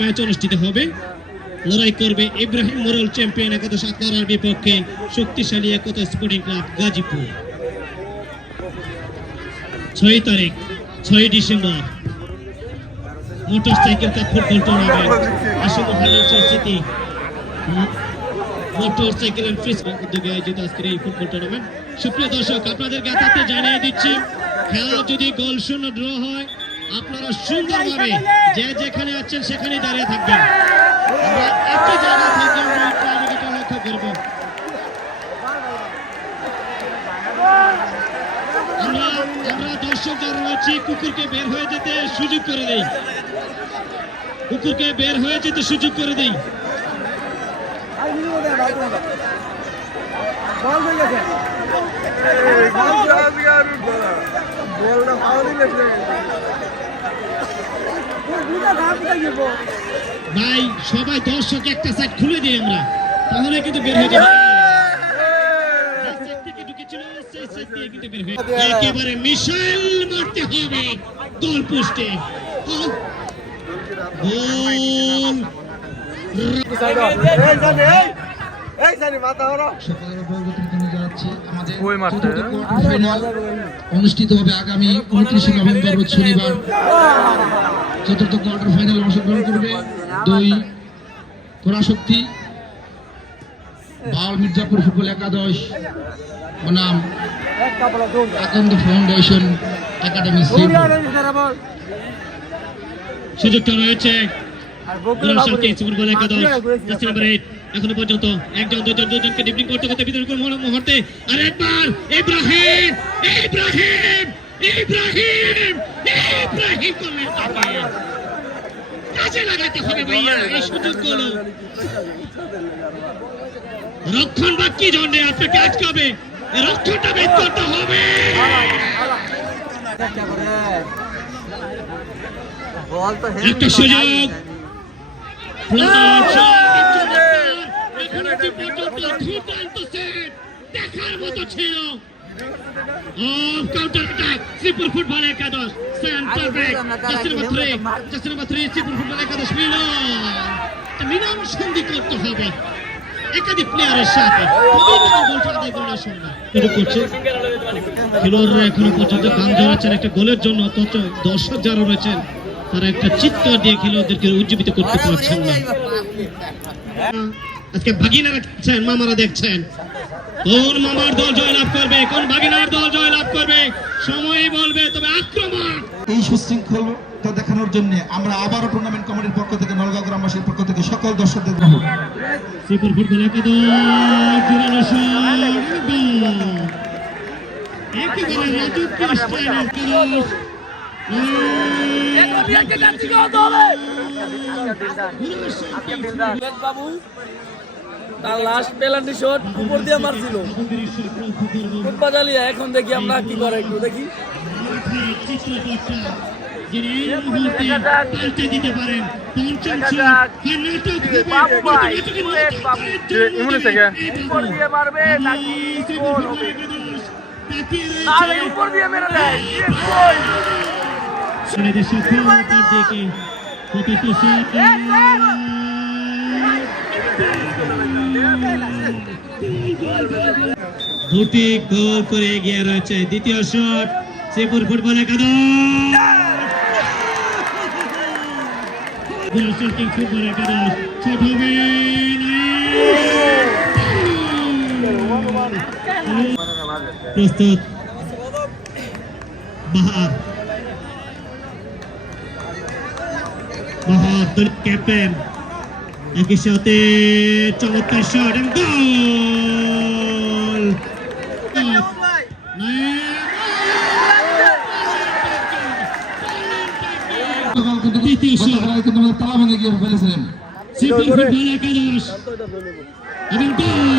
Match অনুষ্ঠিত হবে। লড়াই করবে ইব্রাহিম মোরল চ্যাম্পিয়ন একাদশ আকরার বিপক্ষে শক্তিশালী একতা স্পোর্টিং ক্লাব গাজীপুর। ছয় তারিখ, ছয় December motorcycle cup football tournament motorcycle উদ্যোগে আয়োজিত আজকের এই ফুটবল টুর্নামেন্ট সুপ্রিয় দর্শক আপনাদের জানিয়ে দিচ্ছি খেলা যদি গোল শূন্য ড্র হয় আপনারা সুন্দরভাবে যে যেখানে আছেন সেখানেই দাঁড়িয়ে থাকবেন। আমরা একই জায়গায় লক্ষ্য করব। আমরা আমরা দর্শক যারা রয়েছি কুকুরকে বের হয়ে যেতে সুযোগ করে দেই। কুকুরকে বের হয়ে যেতে সুযোগ করে দেই। দিলে ভাই সবাই দর্শক একটা সাইড খুলে দিই আমরা। তাহলে কিন্তু বের হয়ে যাবে। হয়ে- একেবারে মিসাইল মারতে হবে গোল পোস্টে। গোল। ফাইনাল অনুষ্ঠিত হবে আগামী উনত্রিশে নভেম্বর শনিবার। চতুর্থ কোয়ার্টার ফাইনাল অংশগ্রহণ করবে দুই পরাশক্তি। বাউল মির্জাপুর ফুটবল একাদশ। বনাম আকন্দ ফাউন্ডেশন একাডেমি সুযোগটা রয়েছে। পর্যন্ত ডিপ্লিং করতে করতে ইব্রাহিম ইব্রাহিম ইব্রাহিম! ভাইয়া রক্ষণ বা কি জন্য আপনাকে আজকে হবে রক্ষণটা বের করতে হবে একটা সুযোগ দেখার মতো ছিল শ্রীপুর ফুটবল একাদশ centre back jersey number three jersey number three Sreepur football একাদশ মিলন। একটা মিলন সন্ধি করতে হবে। একাধিক প্লেয়ারের সাথে। তবেই কিন্তু গোলটা আদায় করা সম্ভব। শুরু করছে। খেলোয়াড়রা এখনও পর্যন্ত গান জড়াচ্ছেন একটা গোলের জন্য অথচ দর্শক যারা রয়েছেন তারা একটা চিৎকার দিয়ে খেলোয়াড়দেরকে উজ্জীবিত করতে পারছেন না। আজকে ভাগিনারা দেখছেন মামারা দেখছেন। কোন মামার দল জয়লাভ করবে? কোন ভাগিনার দল জয়লাভ করবে? সময়ই বলবে তবে আক্রমণ! এই সুশৃঙ্খলতা দেখানোর জন্য আমরা আবারও টুর্নামেন্ট কমিটির পক্ষ থেকে নলগাঁও গ্রামবাসীর পক্ষ থেকে সকল দর্শকদের গ্রহণ সুপার ফুটবল। একেবারে রাজকীয় স্টাইলের একাদশ বাবু। তার লাস্ট পেলান্টি শট উপর দিয়ে মারছিল। ফুটবা জ্বালিয়ে এখন দেখি আমরা কি করে একটু দেখি। ছেলেদের সফলতার দিকে দুটি গোল করে এগিয়ে রয়েছে। দ্বিতীয় শট শ্রীপুর ফুটবল একাদশ। ফুটবল একাদশ শট প্রস্তুত। ক্যাপ্টেন। একই সাথে চমৎকার শট এবং গোল তৃতীয় শট কিন্তু তালা ভেঙে গিয়ে ফেলেছিলেন শ্রীপুর ফুটবল একাদশ এবং গোল